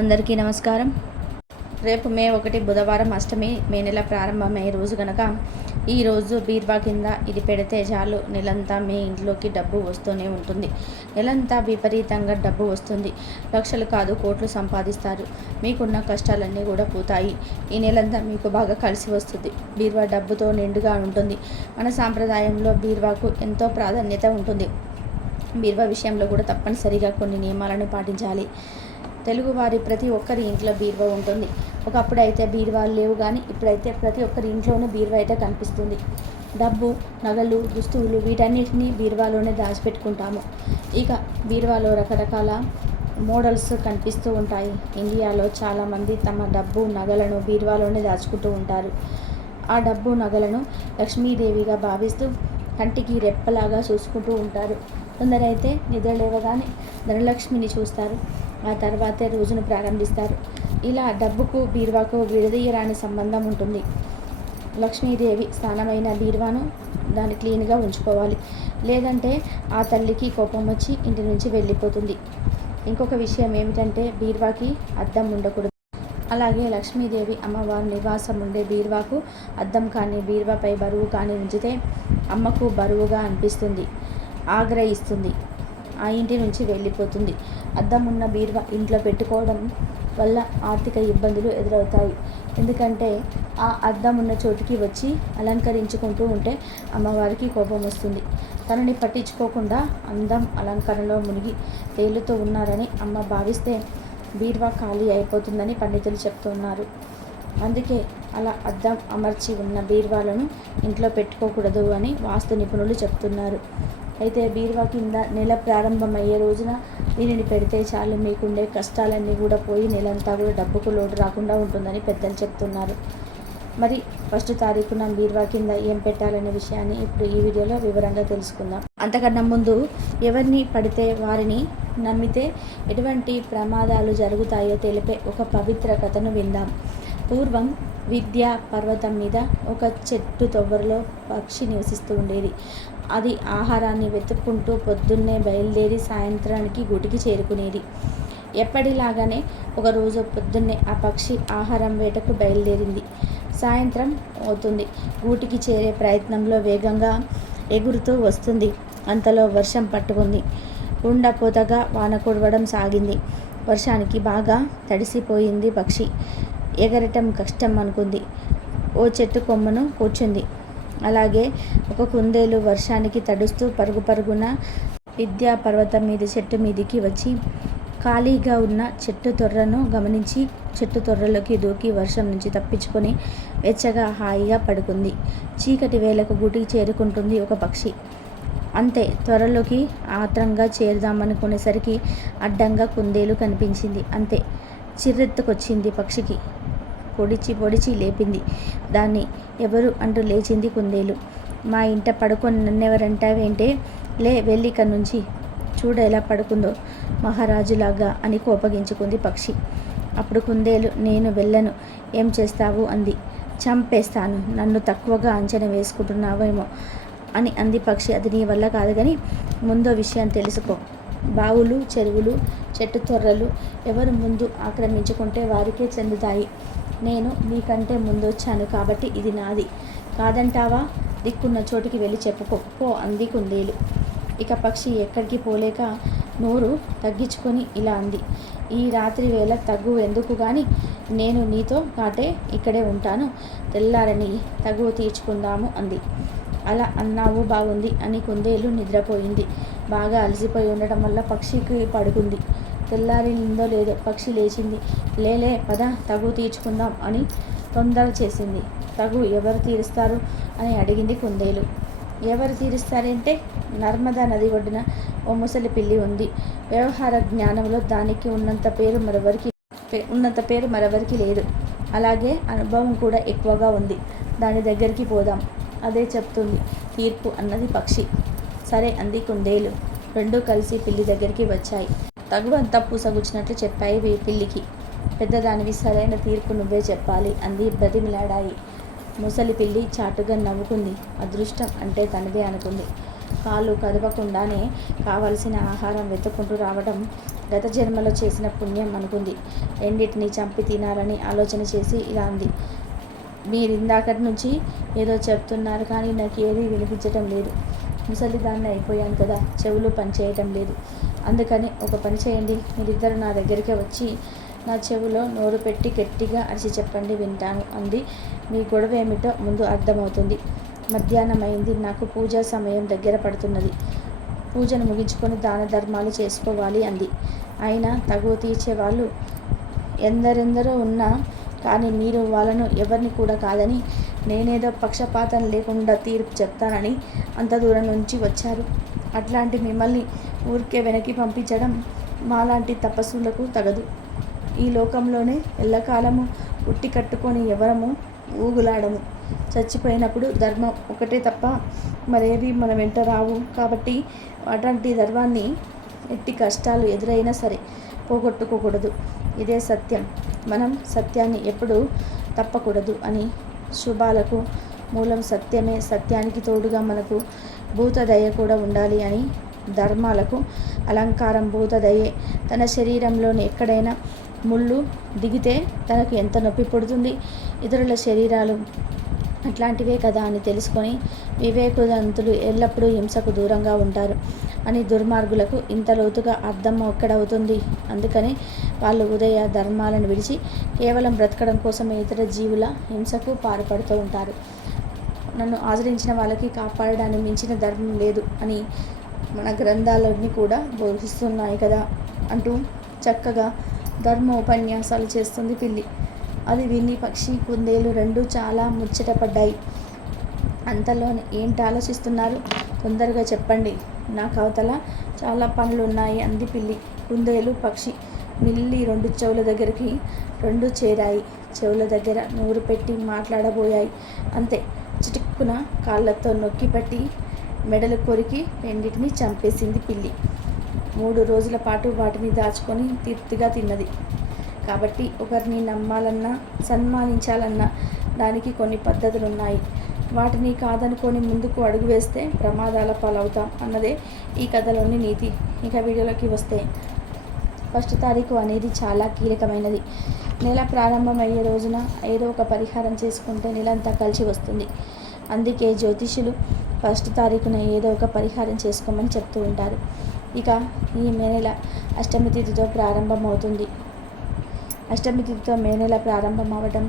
అందరికీ నమస్కారం. రేపు మే ఒకటి బుధవారం అష్టమి మే నెల ప్రారంభమయ్యే రోజు కనుక ఈరోజు బీర్వా కింద ఇది పెడితే చాలు. నెలంతా మీ ఇంట్లోకి డబ్బు వస్తూనే ఉంటుంది. నెలంతా విపరీతంగా డబ్బు వస్తుంది. లక్షలు కాదు కోట్లు సంపాదిస్తారు. మీకున్న కష్టాలన్నీ కూడా పోతాయి. ఈ నెలంతా మీకు బాగా కలిసి వస్తుంది. బీర్వా డబ్బుతో నిండుగా ఉంటుంది. మన సాంప్రదాయంలో బీర్వాకు ఎంతో ప్రాధాన్యత ఉంటుంది. బీర్వా విషయంలో కూడా తప్పనిసరిగా కొన్ని నియమాలను పాటించాలి. తెలుగువారి ప్రతి ఒక్కరి ఇంట్లో బీరువా ఉంటుంది. ఒకప్పుడు అయితే బీరువాలు లేవు కానీ ఇప్పుడైతే ప్రతి ఒక్కరి ఇంట్లోనూ బీరువా అయితే కనిపిస్తుంది. డబ్బు నగలు దుస్తువులు వీటన్నిటిని బీరువాలోనే దాచిపెట్టుకుంటాము. ఇక బీరువాలో రకరకాల మోడల్స్ కనిపిస్తూ ఉంటాయి. ఇండియాలో చాలామంది తమ డబ్బు నగలను బీరువాలోనే దాచుకుంటూ ఉంటారు. ఆ డబ్బు నగలను లక్ష్మీదేవిగా భావిస్తూ కంటికి రెప్పలాగా చూసుకుంటూ ఉంటారు. కొందరైతే నిద్ర లేవగానే ధనలక్ష్మిని చూస్తారు. ఆ తర్వాతే రోజును ప్రారంభిస్తారు. ఇలా డబ్బుకు బీరువాకు విడదీయరాని సంబంధం ఉంటుంది. లక్ష్మీదేవి స్థానమైన బీరువాను దాన్ని క్లీన్గా ఉంచుకోవాలి. లేదంటే ఆ తల్లికి కోపం వచ్చి ఇంటి నుంచి వెళ్ళిపోతుంది. ఇంకొక విషయం ఏమిటంటే బీరువాకి అద్దం ఉండకూడదు. అలాగే లక్ష్మీదేవి అమ్మవారి నివాసం ఉండే బీరువాకు అద్దం కానీ బీర్వాపై బరువు కానీ ఉంచితే అమ్మకు బరువుగా అనిపిస్తుంది. ఆగ్రహిస్తుంది. ఆ ఇంటి నుంచి వెళ్ళిపోతుంది. అద్దం ఉన్న బీరువా ఇంట్లో పెట్టుకోవడం వల్ల ఆర్థిక ఇబ్బందులు ఎదురవుతాయి. ఎందుకంటే ఆ అద్దం ఉన్న చోటుకి వచ్చి అలంకరించుకుంటూ ఉంటే అమ్మవారికి కోపం వస్తుంది. తనని పట్టించుకోకుండా అందం అలంకరణలో మునిగి తేలుతూ ఉన్నారని అమ్మ భావిస్తే బీరువా ఖాళీ అయిపోతుందని పండితులు చెప్తున్నారు. అందుకే అలా అద్దం అమర్చి ఉన్న బీరువాలను ఇంట్లో పెట్టుకోకూడదు అని వాస్తు నిపుణులు చెప్తున్నారు. అయితే బీరువా కింద నెల ప్రారంభమయ్యే రోజున దీనిని పెడితే చాలు. మీకుండే కష్టాలన్నీ కూడా పోయి నెలంతా కూడా డబ్బుకు లోటు రాకుండా ఉంటుందని పెద్దలు చెప్తున్నారు. మరి ఫస్ట్ తారీఖున బీరువా కింద ఏం పెట్టాలనే విషయాన్ని ఇప్పుడు ఈ వీడియోలో వివరంగా తెలుసుకుందాం. అంతకన్నా ముందు ఎవరిని పడితే వారిని నమ్మితే ఎటువంటి ప్రమాదాలు జరుగుతాయో తెలిపే ఒక పవిత్ర కథను విందాం. పూర్వం విద్యా పర్వతం మీద ఒక చెట్టు తొవ్వరలో పక్షి నివసిస్తూ ఉండేది. అది ఆహారాన్ని వెతుక్కుంటూ పొద్దున్నే బయలుదేరి సాయంత్రానికి గుడికి చేరుకునేది. ఎప్పటిలాగానే ఒకరోజు పొద్దున్నే ఆ పక్షి ఆహారం వేటకు బయలుదేరింది. సాయంత్రం అవుతుంది. గూటికి చేరే ప్రయత్నంలో వేగంగా ఎగురుతూ వస్తుంది. అంతలో వర్షం పట్టుకుంది. ఉండపోతగా వాన కొడవడం సాగింది. వర్షానికి బాగా తడిసిపోయింది పక్షి. ఎగరటం కష్టం అనుకుంది. ఓ చెట్టు కొమ్మను కూర్చుంది. అలాగే ఒక కుందేలు వర్షానికి తడుస్తూ పరుగు పరుగున విద్యా పర్వతం మీద చెట్టు మీదికి వచ్చి ఖాళీగా ఉన్న చెట్టు తొర్రను గమనించి చెట్టు తొర్రలోకి దూకి వర్షం నుంచి తప్పించుకొని వెచ్చగా హాయిగా పడుకుంది. చీకటి వేళకు గుడికి చేరుకుంటుంది ఒక పక్షి. అంతే త్వరలోకి ఆత్రంగా చేరుదామనుకునేసరికి అడ్డంగా కుందేలు కనిపించింది. అంతే చిర్రెత్తుకొచ్చింది పక్షికి. పొడిచి పొడిచి లేపింది. దాన్ని ఎవరు అంటూ లేచింది కుందేలు. మా ఇంట పడుకొని నన్నెవరంటావేంటే? లే వెళ్ళి ఇక్కడి నుంచి. చూడ ఎలా పడుకుందో. మహారాజులాగా అని కోపగించుకుంది పక్షి. అప్పుడు కుందేలు నేను వెళ్ళను. ఏం చేస్తావు? అంది. చంపేస్తాను. నన్ను తక్కువగా అంచనా వేసుకుంటున్నావేమో అని అంది పక్షి. అది నీ వల్ల కాదు కానీ ముందో విషయం తెలుసుకో. బావులు చెరువులు చెట్టు తొర్రలు ఎవరు ముందు ఆక్రమించుకుంటే వారికే చెందుతాయి. నేను నీకంటే ముందు వచ్చాను కాబట్టి ఇది నాది. కాదంటావా? దిక్కున్న చోటికి వెళ్ళి చెప్పుకో. పో అంది కుందేలు. ఇక పక్షి ఎక్కడికి పోలేక నోరు తగ్గించుకొని ఇలా అంది. ఈ రాత్రి వేళ తగ్గు ఎందుకు కానీ నేను నీతో కాటే ఇక్కడే ఉంటాను. తెల్లారని తగ్గు తీర్చుకుందాము అంది. అలా అన్నావు బాగుంది అని కుందేలు నిద్రపోయింది. బాగా అలసిపోయి ఉండటం వల్ల పక్షికి పడుకుంది. తెల్లారిందో లేదో పక్షి లేచింది. లేలే పద తగు తీర్చుకుందాం అని తొందర చేసింది. తగు ఎవరు తీరుస్తారు అని అడిగింది కుందేలు. ఎవరు తీరుస్తారంటే నర్మదా నది ఒడ్డున ఓ ముసలి పిల్లి ఉంది. వ్యవహార జ్ఞానంలో దానికి ఉన్నంత పేరు మరొవరికి పే- ఉన్నంత పేరు మరొవరికి లేదు. అలాగే అనుభవం కూడా ఎక్కువగా ఉంది. దాని దగ్గరికి పోదాం. అదే చెప్తుంది తీర్పు అన్నది పక్షి. సరే అంది కుందేలు. రెండూ కలిసి పిల్లి దగ్గరికి వచ్చాయి. తగువంతా పూసగుచ్చినట్లు చెప్పాయి వీ పిల్లికి. పెద్దదానివి సరైన తీర్పు నువ్వే చెప్పాలి అంది బ్రతిమిలాడాయి. ముసలి పిల్లి చాటుగా నవ్వుకుంది. అదృష్టం అంటే తనదే అనుకుంది. కాళ్ళు కదపకుండానే కావలసిన ఆహారం వెతుక్కుంటూ రావడం గత జన్మలో చేసిన పుణ్యం అనుకుంది. రెండింటిని చంపి తినాలని ఆలోచన చేసి ఇలా అంది. మీరు ఇందాకటి నుంచి ఏదో చెప్తున్నారు కానీ నాకు ఏది వినిపించటం లేదు. ముసలిదాన్ని అయిపోయాను కదా చెవులు పనిచేయటం లేదు. అందుకని ఒక పని చేయండి మీరిద్దరు నా దగ్గరికి వచ్చి నా చెవిలో నోరు పెట్టి గట్టిగా అరిచి చెప్పండి వింటాను అంది. మీ గొడవ ఏమిటో ముందు అర్థమవుతుంది. మధ్యాహ్నం అయింది నాకు పూజా సమయం దగ్గర పడుతున్నది. పూజను ముగించుకొని దాన ధర్మాలు చేసుకోవాలి అంది. అయినా తీర్చే తీర్చేవాళ్ళు ఎందరెందరో ఉన్నా కానీ మీరు వాళ్ళను ఎవరిని కూడా కాదని నేనేదో పక్షపాతం లేకుండా తీర్పు చెప్తానని అంత దూరం నుంచి వచ్చారు. అట్లాంటి మిమ్మల్ని ఊరికే వెనక్కి పంపించడం మాలాంటి తపస్సులకు తగదు. ఈ లోకంలోనే ఎల్లకాలము పుట్టి కట్టుకొని ఎవరము ఊగులాడము. చచ్చిపోయినప్పుడు ధర్మం ఒకటే తప్ప మరేవి మన వెంట రావు. కాబట్టి అటువంటి ధర్మాన్ని ఎట్టి కష్టాలు ఎదురైనా సరే పోగొట్టుకోకూడదు. ఇదే సత్యం. మనం సత్యాన్ని ఎప్పుడూ తప్పకూడదు అని శుభాలకు మూలం సత్యమే సత్యానికి తోడుగా మనకు భూతదయ కూడా ఉండాలి అని ధర్మాలకు అలంకారం భూతదయే. తన శరీరంలోని ఎక్కడైనా ముళ్ళు దిగితే తనకు ఎంత నొప్పి పుడుతుంది? ఇతరుల శరీరాలు అట్లాంటివే కదా అని తెలుసుకొని వివేకవంతులు ఎల్లప్పుడూ హింసకు దూరంగా ఉంటారు. అని దుర్మార్గులకు ఇంత లోతుగా అర్థం ఎక్కడవుతుంది అందుకని వాళ్ళు ఉదయ ధర్మాలను విడిచి కేవలం బ్రతకడం కోసమే ఇతర జీవుల హింసకు పారుపడుతూ ఉంటారు. నన్ను ఆచరించిన వాళ్ళకి కాపాడడానికి మించిన ధర్మం లేదు అని మన గ్రంథాలన్నీ కూడా బోధిస్తున్నాయి కదా అంటూ చక్కగా ధర్మ ఉపన్యాసాలు చేస్తుంది పిల్లి. అది విని పక్షి కుందేలు రెండు చాలా ముచ్చటపడ్డాయి. అంతలోనే ఏంటి ఆలోచిస్తున్నారు? తొందరగా చెప్పండి. నాకు అవతల చాలా పనులు ఉన్నాయి అంది పిల్లి. కుందేలు పక్షి మిల్లి రెండు చెవుల దగ్గరికి రెండు చేరాయి. చెవుల దగ్గర నూరు పెట్టి మాట్లాడబోయాయి. అంతే. చిటుక్కున కాళ్ళతో నొక్కి పట్టి మెడలు కొరికి రెండింటిని చంపేసింది పిల్లి. మూడు రోజుల పాటు వాటిని దాచుకొని తృప్తిగా తిన్నది. కాబట్టి ఒకరిని నమ్మాలన్నా సన్మానించాలన్నా దానికి కొన్ని పద్ధతులు ఉన్నాయి వాటిని కాదనుకొని ముందుకు అడుగు వేస్తే ప్రమాదాల పాలవుతాం అన్నదే ఈ కథలోని నీతి. ఇక వీడియోలోకి వస్తే ఫస్ట్ తారీఖు అనేది చాలా కీలకమైనది. నెల ప్రారంభమయ్యే రోజున ఏదో ఒక పరిహారం చేసుకుంటే నెలంతా కలిసి వస్తుంది. అందుకే జ్యోతిషులు ఫస్ట్ తారీఖున ఏదో ఒక పరిహారం చేసుకోమని చెప్తూ ఉంటారు. ఇక ఈ మే నెల అష్టమి తిథితో ప్రారంభమవుతుంది. అష్టమి తిథితో మే నెల ప్రారంభం అవ్వడం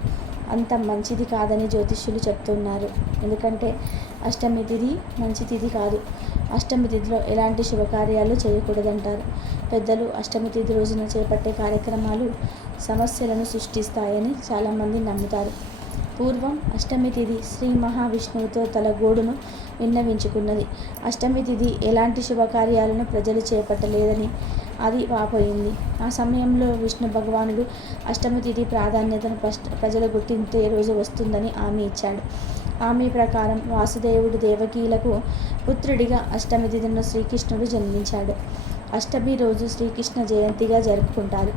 అంత మంచిది కాదని జ్యోతిష్యులు చెప్తున్నారు. ఎందుకంటే అష్టమి తిథి మంచి తిథి కాదు. అష్టమి తిథిలో ఎలాంటి శుభకార్యాలు చేయకూడదంటారు. పెద్దలు అష్టమి తిథి రోజున చేపట్టే కార్యక్రమాలు సమస్యలను సృష్టిస్తాయని చాలామంది నమ్ముతారు. పూర్వం అష్టమి తిథి శ్రీ మహావిష్ణువుతో తల గోడును విన్నవించుకున్నది. అష్టమి తిథి ఎలాంటి శుభకార్యాలను ప్రజలు చేపట్టలేదని అది వాపోయింది. ఆ సమయంలో విష్ణు భగవానుడు అష్టమి తిథి ప్రాధాన్యతను ప్రజలు గుర్తించే రోజు వస్తుందని హామీ ఇచ్చాడు. హామీ ప్రకారం వాసుదేవుడు దేవకీలకు పుత్రుడిగా అష్టమి తిథిన శ్రీకృష్ణుడు జన్మించాడు. అష్టమి రోజు శ్రీకృష్ణ జయంతిగా జరుపుకుంటారు.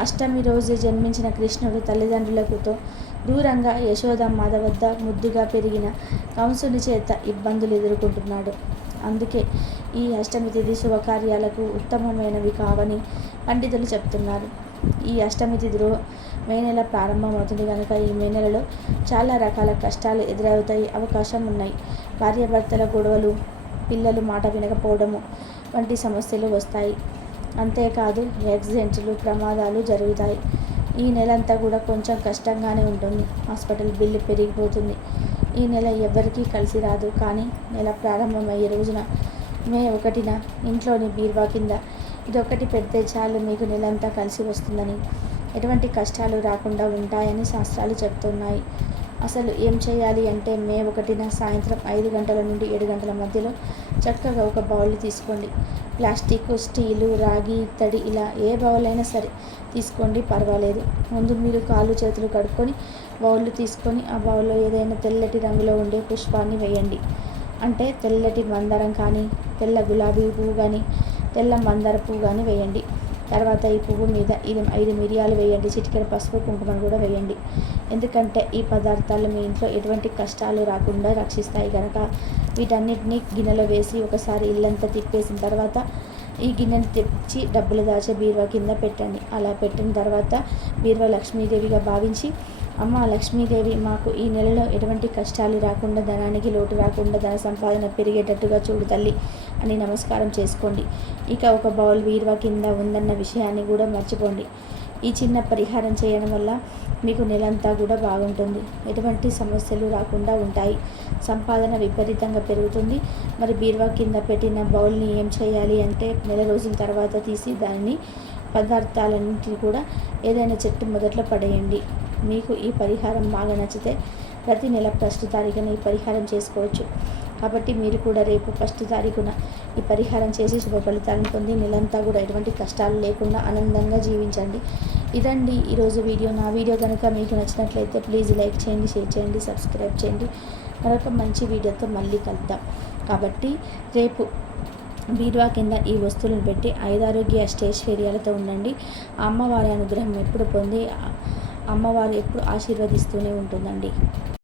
అష్టమి రోజు జన్మించిన కృష్ణుడు తల్లిదండ్రులకుతో దూరంగా యశోదమ్మాద వద్ద ముద్దుగా పెరిగిన కంసుని చేత ఇబ్బందులు ఎదుర్కొంటున్నాడు. అందుకే ఈ అష్టమి తిథి శుభకార్యాలకు ఉత్తమమైనవి కావని పండితులు చెప్తున్నారు. ఈ అష్టమి తిథిలో మే నెల ప్రారంభమవుతుంది కనుక ఈ మే నెలలో చాలా రకాల కష్టాలు ఎదురవుతాయి అవకాశం ఉన్నాయి భార్యాభర్తల గొడవలు పిల్లలు మాట వినకపోవడము వంటి సమస్యలు వస్తాయి. అంతేకాదు యాక్సిడెంట్లు ప్రమాదాలు జరుగుతాయి. ఈ నెలంతా కూడా కొంచెం కష్టంగానే ఉంటుంది. హాస్పిటల్ బిల్లు పెరిగిపోతుంది. ఈ నెల ఎవరికీ కలిసి రాదు. కానీ నెల ప్రారంభమయ్యే రోజున మే ఒకటిన ఇంట్లోని బీర్వా కింద ఇదొకటి పెడితే చాలు మీకు నెలంతా కలిసి వస్తుందని. ఎటువంటి కష్టాలు రాకుండా ఉంటాయని శాస్త్రాలు చెప్తున్నాయి. అసలు ఏం చేయాలి అంటే మే ఒకటిన సాయంత్రం ఐదు గంటల నుండి ఏడు గంటల మధ్యలో చక్కగా ఒక బౌల్ తీసుకోండి. ప్లాస్టిక్ స్టీలు రాగి ఇత్తడి ఇలా ఏ బౌల్ అయినా సరే తీసుకోండి పర్వాలేదు. ముందు మీరు కాళ్ళు చేతులు కడుక్కొని బౌల్ తీసుకొని ఆ బౌల్లో ఏదైనా తెల్లటి రంగులో ఉండే పుష్పాన్ని వేయండి. అంటే తెల్లటి మందారం కానీ తెల్ల గులాబీ పువ్వు కానీ తెల్ల మందార పువ్వు కానీ వేయండి. తర్వాత ఈ పువ్వు మీద ఇది ఐదు మిరియాలు వేయండి. చిటికెర పసుపు కుంకుమను కూడా వేయండి. ఎందుకంటే ఈ పదార్థాలు మీ ఇంట్లో ఎటువంటి కష్టాలు రాకుండా రక్షిస్తాయి కనుక వీటన్నిటిని గిన్నెలో వేసి ఒకసారి ఇల్లంతా తిప్పేసిన తర్వాత ఈ గిన్నెను తెచ్చి డబ్బులు దాచే బీరువా కింద పెట్టండి. అలా పెట్టిన తర్వాత బీరువా లక్ష్మీదేవిగా భావించి అమ్మ లక్ష్మీదేవి మాకు ఈ నెలలో ఎటువంటి కష్టాలు రాకుండా ధనానికి లోటు రాకుండా ధన సంపాదన పెరిగేటట్టుగా చూడు తల్లి అని నమస్కారం చేసుకోండి. ఇక ఒక బౌల్ బీరువా కింద ఉందన్న విషయాన్ని కూడా మర్చిపోండి. ఈ చిన్న పరిహారం చేయడం వల్ల మీకు నెలంతా కూడా బాగుంటుంది. ఎటువంటి సమస్యలు రాకుండా ఉంటాయి. సంపాదన విపరీతంగా పెరుగుతుంది. మరి బీరువా కింద పెట్టిన బౌల్ని ఏం చేయాలి అంటే నెల రోజుల తర్వాత తీసి దాన్ని పదార్థాలన్నింటినీ కూడా ఏదైనా చెట్టు మొదట్లో పడేయండి. మీకు ఈ పరిహారం బాగా నచ్చితే ప్రతి నెల ఫస్ట్ తారీఖున ఈ పరిహారం చేసుకోవచ్చు. కాబట్టి మీరు కూడా రేపు ఫస్ట్ తారీఖున ఈ పరిహారం చేసి శుభ ఫలితాలను పొంది నెలంతా కూడా ఎటువంటి కష్టాలు లేకుండా ఆనందంగా జీవించండి. ఇదండి ఈరోజు వీడియో. నా వీడియో కనుక మీకు నచ్చినట్లయితే ప్లీజ్ లైక్ చేయండి షేర్ చేయండి సబ్స్క్రైబ్ చేయండి. మరొక మంచి వీడియోతో మళ్ళీ కలుద్దాం. కాబట్టి రేపు బీరువా కింద ఈ వస్తువులను పెట్టి ఐదారోగ్య అష్టైశ్వర్యాలతో ఉండండి. అమ్మవారి అనుగ్రహం ఎప్పుడు పొంది అమ్మవారు ఎప్పుడు ఆశీర్వదిస్తూనే ఉంటుందండి.